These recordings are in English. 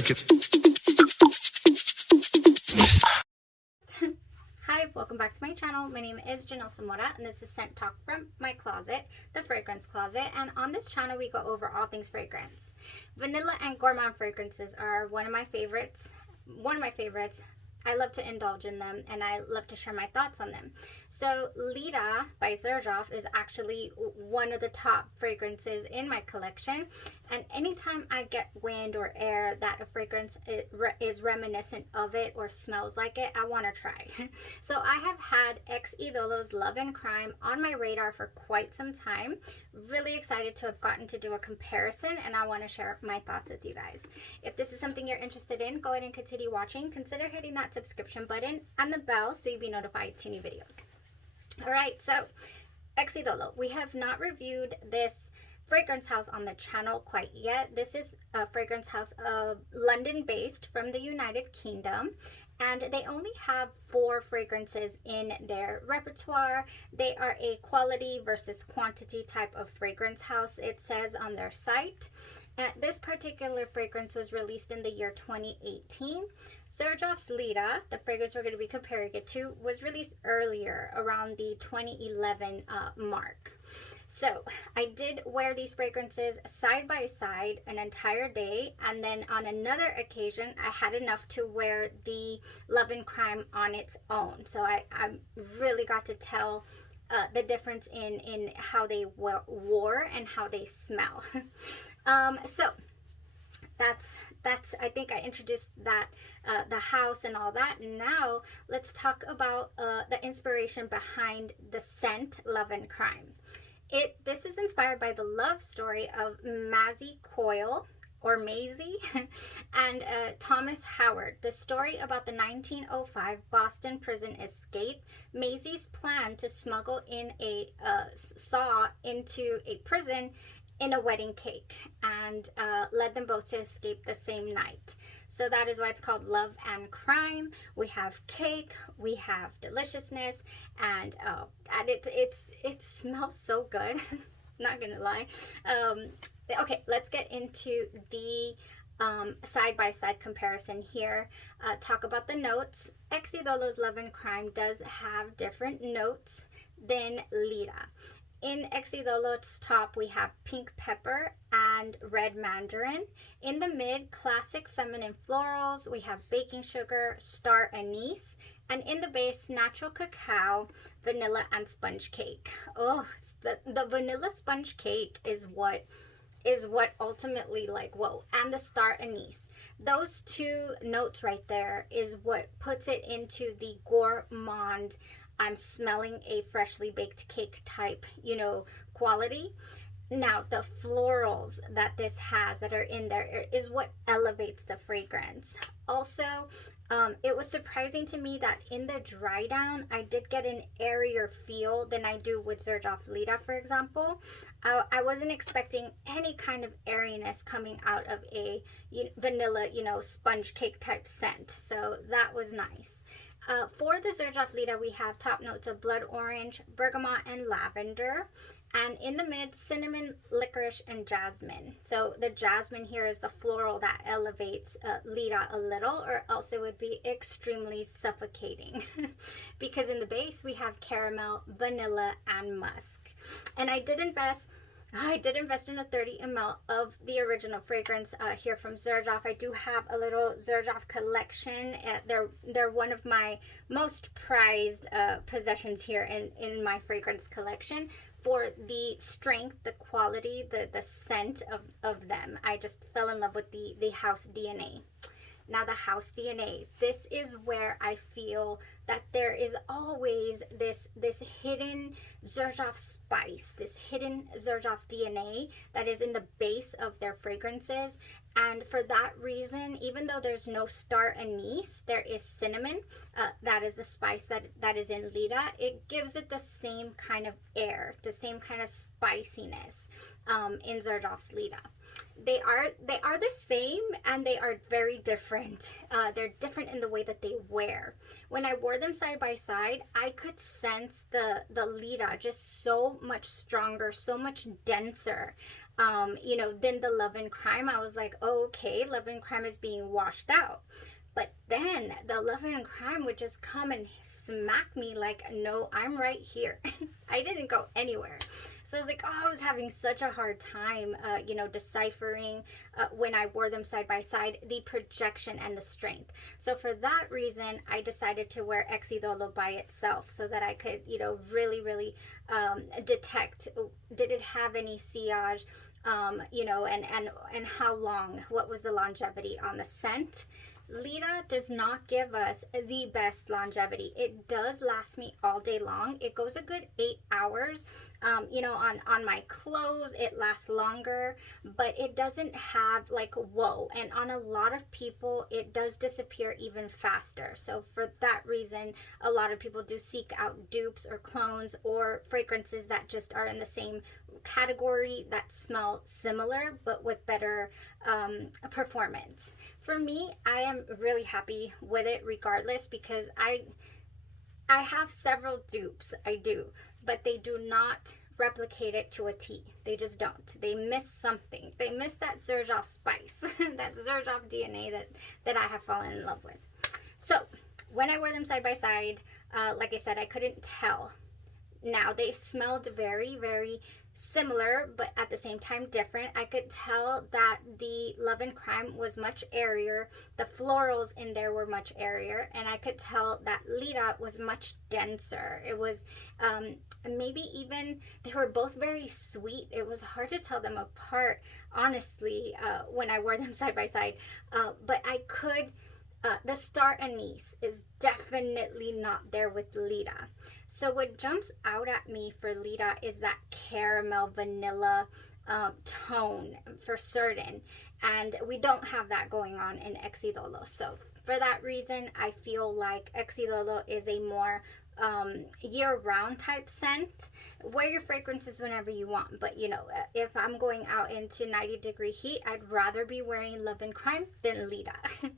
check it. Hi, welcome back to my channel. My name is Janelle Samora, and this is Scent Talk from my closet, the fragrance closet. And on this channel, we go over all things fragrance. Vanilla and Gourmand fragrances are one of my favorites. I love to indulge in them, and I love to share my thoughts on them. So Lira by Xerjoff is actually one of the top fragrances in my collection. And anytime I get wind or air that a fragrance is reminiscent of it or smells like it, I want to try. So I have had Exitolo's Love and Crime on my radar for quite some time. Really excited to have gotten to do a comparison, and I want to share my thoughts with you guys. If this is something you're interested in, go ahead and continue watching. Consider hitting that subscription button and the bell so you'll be notified to new videos. All right, so Exitolo. We have not reviewed this fragrance house on the channel quite yet. This is a fragrance house London based from the United Kingdom, and they only have 4 fragrances in their repertoire. They are a quality versus quantity type of fragrance house, it says on their site. This particular fragrance was released in the year 2018. Xerjoff Lira, the fragrance we're going to be comparing it to, was released earlier, around the 2011 mark. So I did wear these fragrances side by side an entire day, and then on another occasion I had enough to wear the Love and Crime on its own. So I really got to tell the difference in how they wore and how they smell. So that's I think I introduced that the house and all that. Now let's talk about the inspiration behind the scent Love and Crime. This is inspired by the love story of Maisie Coyle, or Maisie, and Thomas Howard. The story about the 1905 Boston prison escape. Maisie's plan to smuggle in a saw into a prison in a wedding cake, and led them both to escape the same night. So that is why it's called Love and Crime. We have cake, we have deliciousness, and it smells so good. Not gonna lie. Okay, let's get into the side-by-side comparison here. Talk about the notes. Exitolo's Love and Crime does have different notes than Lira. In Exitolo's top, we have pink pepper and red mandarin. In the mid, classic feminine florals. We have baking sugar, star anise. And in the base, natural cacao, vanilla, and sponge cake. Oh, the vanilla sponge cake is what ultimately, like, whoa. And the star anise. Those 2 notes right there is what puts it into the gourmand, I'm smelling a freshly baked cake type, quality. Now, the florals that this has that are in there is what elevates the fragrance. Also, it was surprising to me that in the dry down, I did get an airier feel than I do with Xerjoff Lira, for example. I wasn't expecting any kind of airiness coming out of a vanilla, sponge cake type scent. So that was nice. For the Xerjoff Lira, we have top notes of blood orange, bergamot, and lavender. And in the mid, cinnamon, licorice, and jasmine. So the jasmine here is the floral that elevates Lira a little, or else it would be extremely suffocating. Because in the base, we have caramel, vanilla, and musk. And I did invest in a 30 ml of the original fragrance here from Xerjoff. I do have a little Xerjoff collection. They're one of my most prized possessions here in my fragrance collection for the strength, the quality, the scent of them. I just fell in love with the Haus DNA. Now, the Haus DNA, this is where I feel that there is always this hidden Xerjoff spice, this hidden Xerjoff DNA that is in the base of their fragrances. And for that reason, even though there's no star anise, there is cinnamon. That is the spice that is in Lira. It gives it the same kind of air, the same kind of spiciness in Xerjoff's Lira. They are the same, and they are very different. They're different in the way that they wear. When I wore them side by side, I could sense the Lira just so much stronger, so much denser. you know, then the Love and Crime, I was like, oh, okay, Love and Crime is being washed out. But then the Love and Crime would just come and smack me like, no, I'm right here. I didn't go anywhere. So I was like, oh, I was having such a hard time, you know, deciphering when I wore them side by side, the projection and the strength. So for that reason, I decided to wear Exitolo by itself so that I could, you know, really detect, did it have any sillage, you know, and how long, what was the longevity on the scent. Lira does not give us the best longevity. It does last me all day long. It goes a good 8 hours. You know, on my clothes, it lasts longer, but it doesn't have like, whoa. And on a lot of people, it does disappear even faster. So for that reason, a lot of people do seek out dupes or clones or fragrances that just are in the same category that smell similar, but with better performance. For me, I am really happy with it regardless, because I have several dupes, I do, but they do not replicate it to a T. They just don't. They miss something. They miss that Xerjoff spice, that Xerjoff DNA that I have fallen in love with. So when I wear them side by side, like I said, I couldn't tell. Now they smelled very similar, but at the same time different. I could tell that the Love and Crime was much airier. The florals in there were much airier, and I could tell that Lira was much denser. It was maybe even, they were both very sweet. It was hard to tell them apart, honestly, when I wore them side by side. But I could, the star anise is definitely not there with Lira. So what jumps out at me for Lira is that caramel vanilla tone for certain, and we don't have that going on in Exitolo. So for that reason, I feel like Exitolo is a more year-round type scent. Wear your fragrances whenever you want, but you know, if I'm going out into 90-degree heat, I'd rather be wearing Love and Crime than Lira.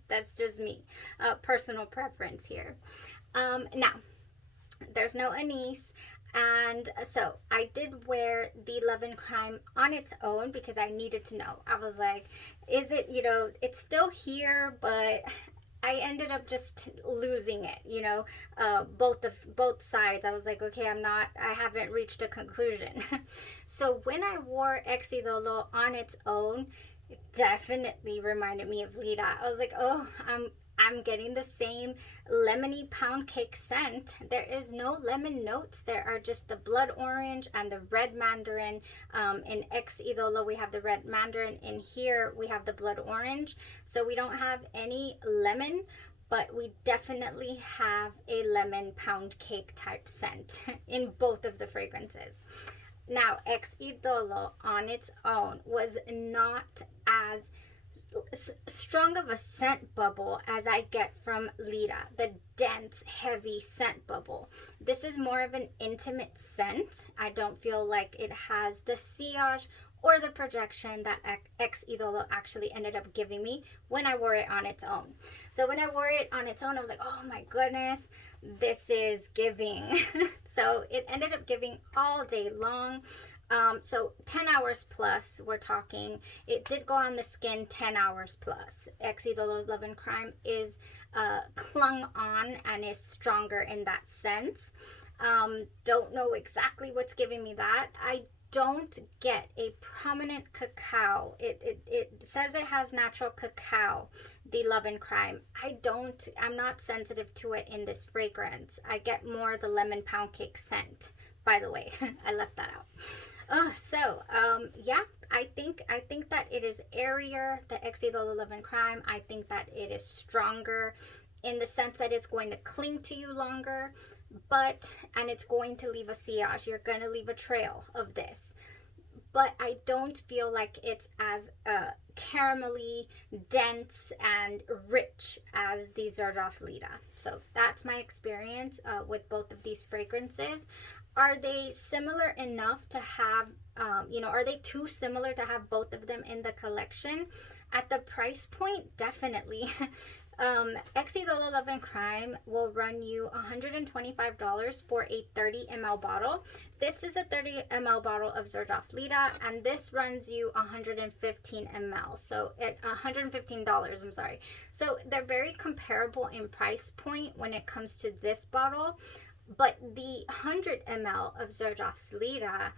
That's just me, personal preference here. Now there's no anise, and so I did wear the Love and Crime on its own because I needed to know. I was like, is it, you know, it's still here, but I ended up just losing it, you know, both sides. I was like, okay, I haven't reached a conclusion. So when I wore Exitolo on its own, it definitely reminded me of Lira. I was like, oh, I'm getting the same lemony pound cake scent. There is no lemon notes. There are just the blood orange and the red mandarin. In Exitolo, we have the red mandarin. In here, we have the blood orange. So we don't have any lemon, but we definitely have a lemon pound cake type scent in both of the fragrances. Now, Exitolo on its own was not as strong of a scent bubble as I get from Lira, the dense, heavy scent bubble. This is more of an intimate scent. I don't feel like it has the sillage or the projection that Exitolo actually ended up giving me when I wore it on its own. So when I wore it on its own, I was like, oh my goodness, this is giving. So it ended up giving all day long. So 10 hours plus, we're talking. It did go on the skin 10 hours plus. Exitolo's Love and Crime is clung on and is stronger in that sense. Don't know exactly what's giving me that. I don't get a prominent cacao. It says it has natural cacao, the Love and Crime. I'm not sensitive to it in this fragrance. I get more the lemon pound cake scent, by the way. I left that out. Yeah, I think that it is airier, the Exitolo Love and Crime. I think that it is stronger in the sense that it's going to cling to you longer, and it's going to leave a sillage. You're going to leave a trail of this. But I don't feel like it's as caramelly, dense, and rich as the Xerjoff Lira. So that's my experience with both of these fragrances. Are they similar enough to have, are they too similar to have both of them in the collection? At the price point, definitely. Exitolo Love and Crime will run you $125 for a 30 ml bottle. This is a 30 ml bottle of Xerjoff Lira, and this runs you 115 ml. So $115, I'm sorry. So they're very comparable in price point when it comes to this bottle, but the 100 ml of Xerjoff Lira,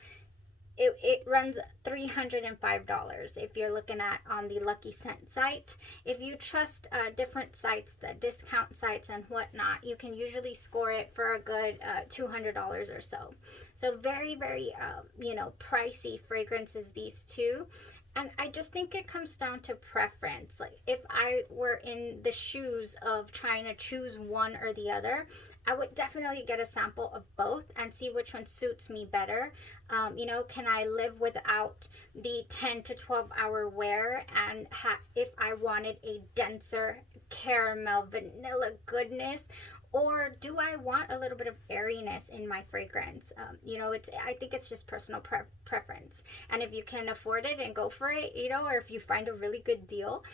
it runs $305 if you're looking at on the Lucky Scent site. If you trust different sites, the discount sites and whatnot, you can usually score it for a good $200 or so. So very, very, pricey fragrances, these two. And I just think it comes down to preference. Like if I were in the shoes of trying to choose one or the other, I would definitely get a sample of both and see which one suits me better. Can I live without the 10 to 12 hour wear? And if I wanted a denser caramel vanilla goodness, or do I want a little bit of airiness in my fragrance? I think it's just personal preference. And if you can afford it and go for it, or if you find a really good deal,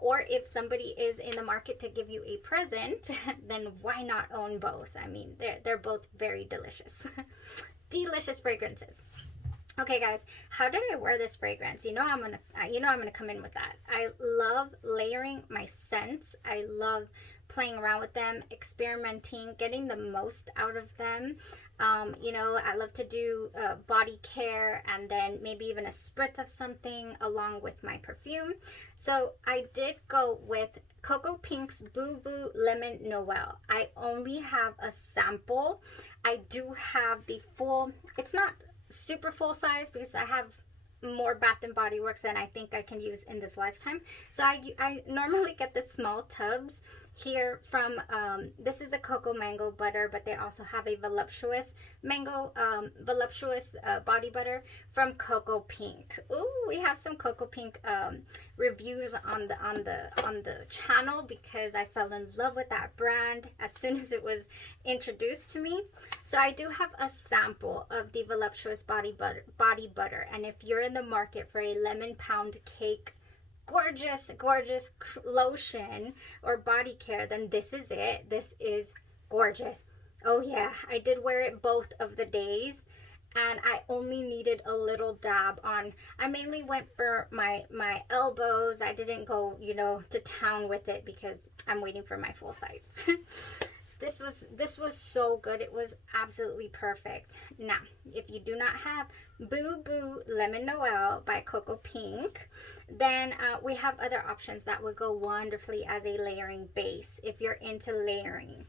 or if somebody is in the market to give you a present, then why not own both? I mean, they're both very delicious. Delicious fragrances. Okay guys, how did I wear this fragrance? I'm gonna come in with that. I love layering my scents. I love playing around with them, experimenting, getting the most out of them. I love to do body care and then maybe even a spritz of something along with my perfume. So I did go with Coco Pink's Boo Boo Lemon Noel. I only have a sample. I do have the full, it's not super full size because I have more Bath and Body Works than I think I can use in this lifetime. So I normally get the small tubs here from this is the cocoa mango butter, but they also have a voluptuous mango voluptuous body butter from Coco Pink. Ooh, we have some Coco Pink reviews on the channel because I fell in love with that brand as soon as it was introduced to me. So I do have a sample of the voluptuous body butter, and if you're in the market for a lemon pound cake gorgeous lotion or body care, then this is it. This is gorgeous. Oh yeah, I did wear it both of the days, and I only needed a little dab on. I mainly went for my elbows. I didn't go to town with it because I'm waiting for my full size. This was so good. It was absolutely perfect. Now, if you do not have Boo Boo Lemon Noel by Coco Pink, then we have other options that would go wonderfully as a layering base if you're into layering.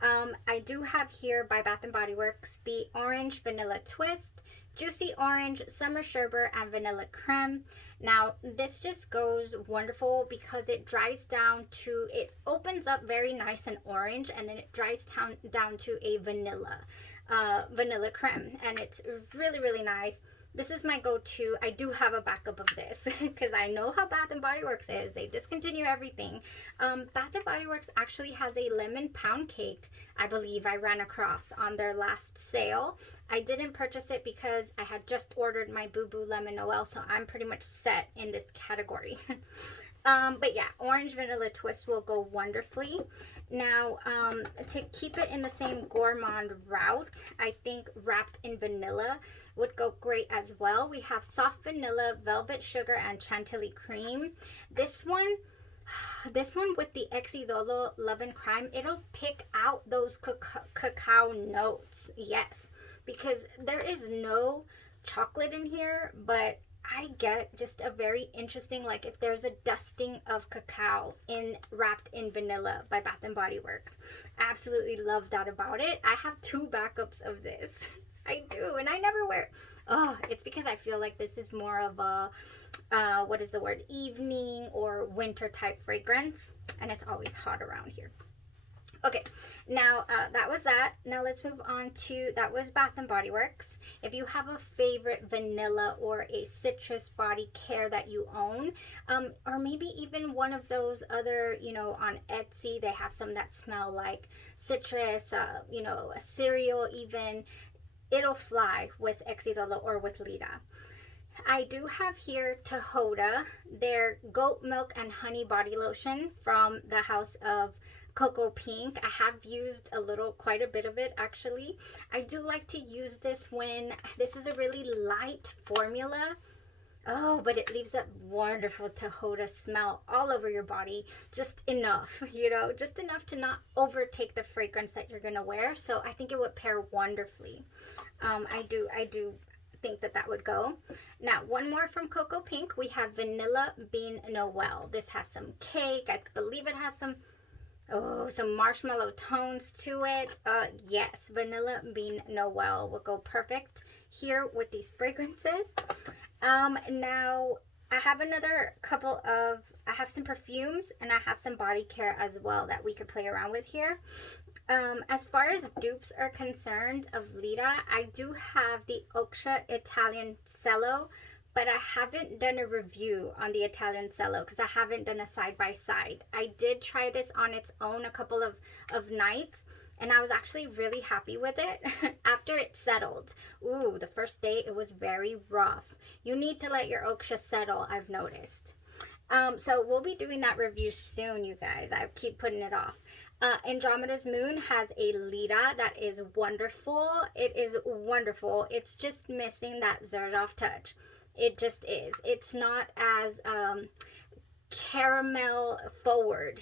I do have here by Bath and Body Works the Orange Vanilla Twist, Juicy Orange, Summer Sherbet, and Vanilla Creme. Now, this just goes wonderful because it dries down to, it opens up very nice and orange, and then it dries down to a vanilla creme, and it's really, really nice. This is my go-to. I do have a backup of this because I know how Bath and Body Works is. They discontinue everything. Bath and Body Works actually has a lemon pound cake, I believe I ran across on their last sale. I didn't purchase it because I had just ordered my Boo Boo Lemon Noel, so I'm pretty much set in this category. But yeah, Orange Vanilla Twist will go wonderfully. Now, to keep it in the same gourmand route, I think Wrapped in Vanilla would go great as well. We have Soft Vanilla, Velvet Sugar, and Chantilly Cream. This one with the Exitolo Love and Crime, it'll pick out those cacao notes. Yes, because there is no chocolate in here, but I get just a very interesting, like if there's a dusting of cacao in Wrapped in Vanilla by Bath and Body Works. I absolutely love that about it. I have 2 backups of this. I do, and I never wear it. Oh, it's because I feel like this is more of a evening or winter type fragrance, and it's always hot around here. Okay, now that was that. Now let's move on to, that was Bath and Body Works. If you have a favorite vanilla or a citrus body care that you own, or maybe even one of those other, on Etsy, they have some that smell like citrus, a cereal even, it'll fly with Exitolo or with Lira. I do have here Tahoda, their goat milk and honey body lotion from the House of Cocoa Pink. I have used quite a bit of it actually. I do like to use this when this is a really light formula. Oh, but it leaves that wonderful Tahoda smell all over your body. Just enough, just enough to not overtake the fragrance that you're gonna wear. So I think it would pair wonderfully. I do think that would go. Now, one more from Cocoa Pink. We have Vanilla Bean Noel. This has some cake. I believe it has some marshmallow tones to it. Yes, Vanilla Bean Noel will go perfect here with these fragrances. Now I have I have some perfumes and I have some body care as well that we could play around with here. As far as dupes are concerned of Lira, I do have the Oksha Italian Cello, but I haven't done a review on the Italian Cello because I haven't done a side-by-side. I did try this on its own a couple of nights, and I was actually really happy with it after it settled. Ooh, the first day it was very rough. You need to let your Oksha settle, I've noticed. So we'll be doing that review soon, you guys. I keep putting it off. Andromeda's Moon has a Lira that is wonderful. It is wonderful. It's just missing that Xerjoff touch. It just is. It's not as caramel forward,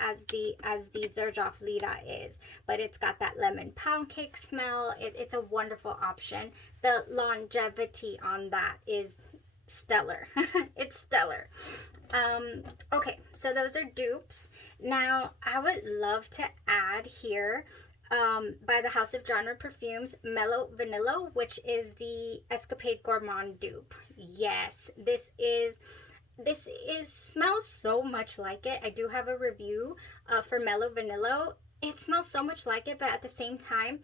as the Xerjoff Lira is, but it's got that lemon pound cake smell. It's a wonderful option. The longevity on that is stellar. It's stellar. Okay, so those are dupes. Now I would love to add here by the House of Genre Perfumes, Mellow Vanilla, which is the Escapade Gourmand dupe. Yes, this smells so much like it. I do have a review for Mellow Vanilla. It smells so much like it, but at the same time,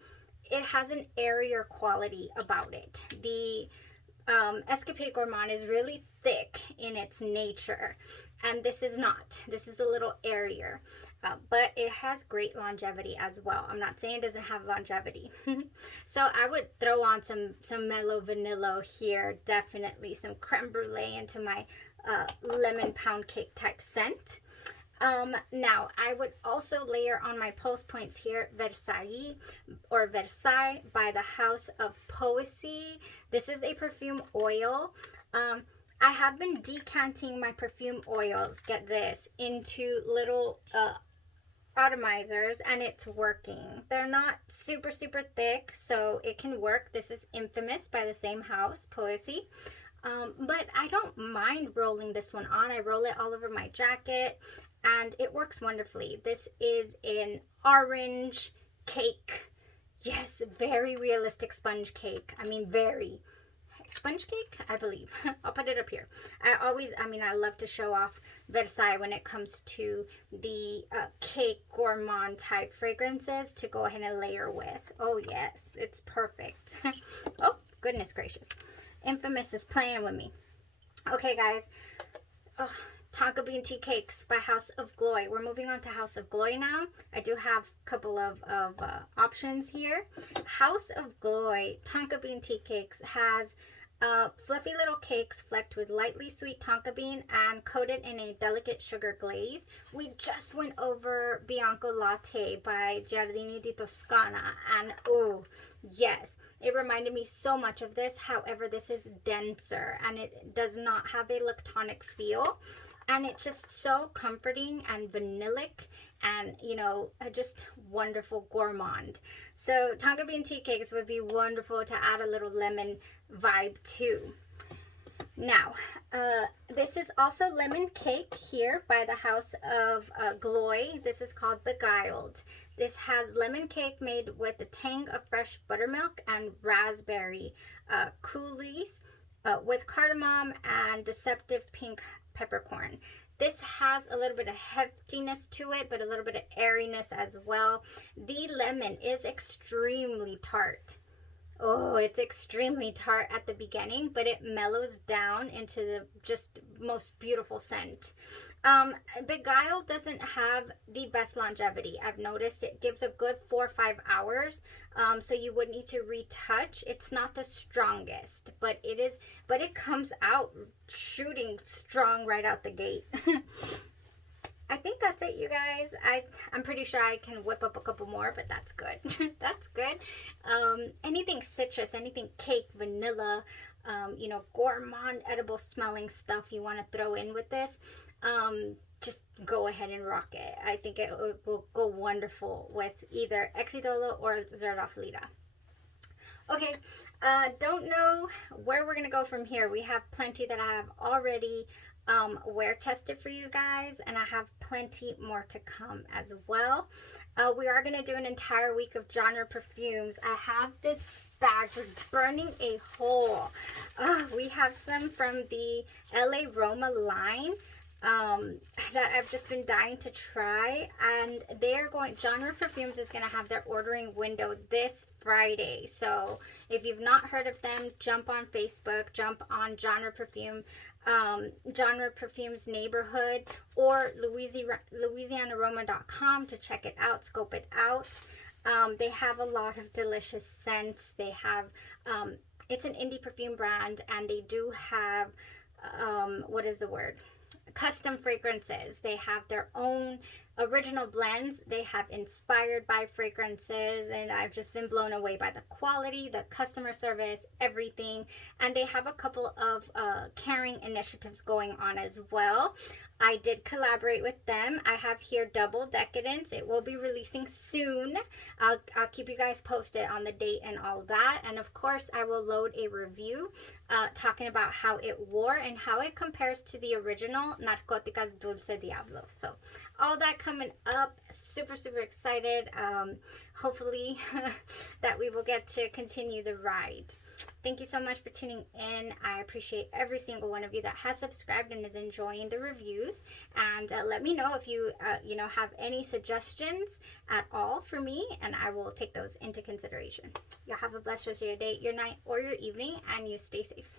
it has an airier quality about it. The Escapade Gourmand is really thick in its nature, and this is not. This is a little airier, but it has great longevity as well. I'm not saying it doesn't have longevity. So I would throw on some Mellow Vanilla here, definitely some creme brulee into my lemon pound cake type scent. Now I would also layer on my pulse points here Versailles by the House of Poesy. This is a perfume oil. I have been decanting my perfume oils, get this, into little atomizers, and it's working. They're not super thick, so it can work. This is Infamous by the same house, Poesy. But I don't mind rolling this one on. I roll it all over my jacket, and it works wonderfully. This is an orange cake. Yes, very realistic sponge cake. I mean, very. Sponge cake, I believe. I'll put it up here. I love to show off Versailles when it comes to the cake gourmand type fragrances to go ahead and layer with. Oh yes, it's perfect. Oh, goodness gracious. Infamous is playing with me. Okay, guys. Tonka Bean Tea Cakes by House of Gloi. We're moving on to House of Gloi now. I do have a couple of options here. House of Gloi Tonka Bean Tea Cakes has fluffy little cakes flecked with lightly sweet tonka bean and coated in a delicate sugar glaze. We just went over Bianco Latte by Giardini di Toscana, and oh yes, it reminded me so much of this. However, this is denser and it does not have a lactonic feel. And it's just so comforting and vanillic and, just wonderful gourmand. So Tonka Bean Tea Cakes would be wonderful to add a little lemon vibe to. Now, this is also Lemon Cake here by the House of Gloi. This is called Beguiled. This has lemon cake made with the tang of fresh buttermilk and raspberry coulis with cardamom and deceptive pink peppercorn. This has a little bit of heftiness to it, but a little bit of airiness as well. The lemon is extremely tart. Oh, it's extremely tart at the beginning, but it mellows down into the just most beautiful scent. Beguile doesn't have the best longevity. I've noticed it gives a good 4 or 5 hours, so you would need to retouch. It's not the strongest, but it is. But it comes out shooting strong right out the gate. I think that's it, you guys. I'm pretty sure I can whip up a couple more, but that's good. That's good. Anything citrus, anything cake, vanilla, gourmand, edible smelling stuff you want to throw in with this, just go ahead and rock it. I think it will go wonderful with either Exitolo or Xerjoff Lira. Okay, don't know where we're going to go from here. We have plenty that I have already wear tested for you guys, and I have plenty more to come as well. We are going to do an entire week of genre perfumes. I have this bag just burning a hole. We have some from the LA Roma line that I've just been dying to try, and they're going, Genre Perfumes is going to have their ordering window this Friday. So if you've not heard of them, jump on Facebook, jump on Genre Perfumes Neighborhood, or louisianaroma.com to check it out, scope it out. They have a lot of delicious scents. They have it's an indie perfume brand, and they do have what is the word, custom fragrances. They have their own original blends. They have inspired by fragrances, and I've just been blown away by the quality, the customer service, everything. And they have a couple of caring initiatives going on as well. I did collaborate with them. I have here Double Decadence. It will be releasing soon. I'll keep you guys posted on the date and all that. And of course, I will load a review talking about how it wore and how it compares to the original Narcóticas Dulce Diablo. So all that coming up. Super, super excited. Hopefully that we will get to continue the ride. Thank you so much for tuning in. I appreciate every single one of you that has subscribed and is enjoying the reviews. And let me know if you have any suggestions at all for me, and I will take those into consideration. Y'all have a blessed rest of your day, your night, or your evening, and you stay safe.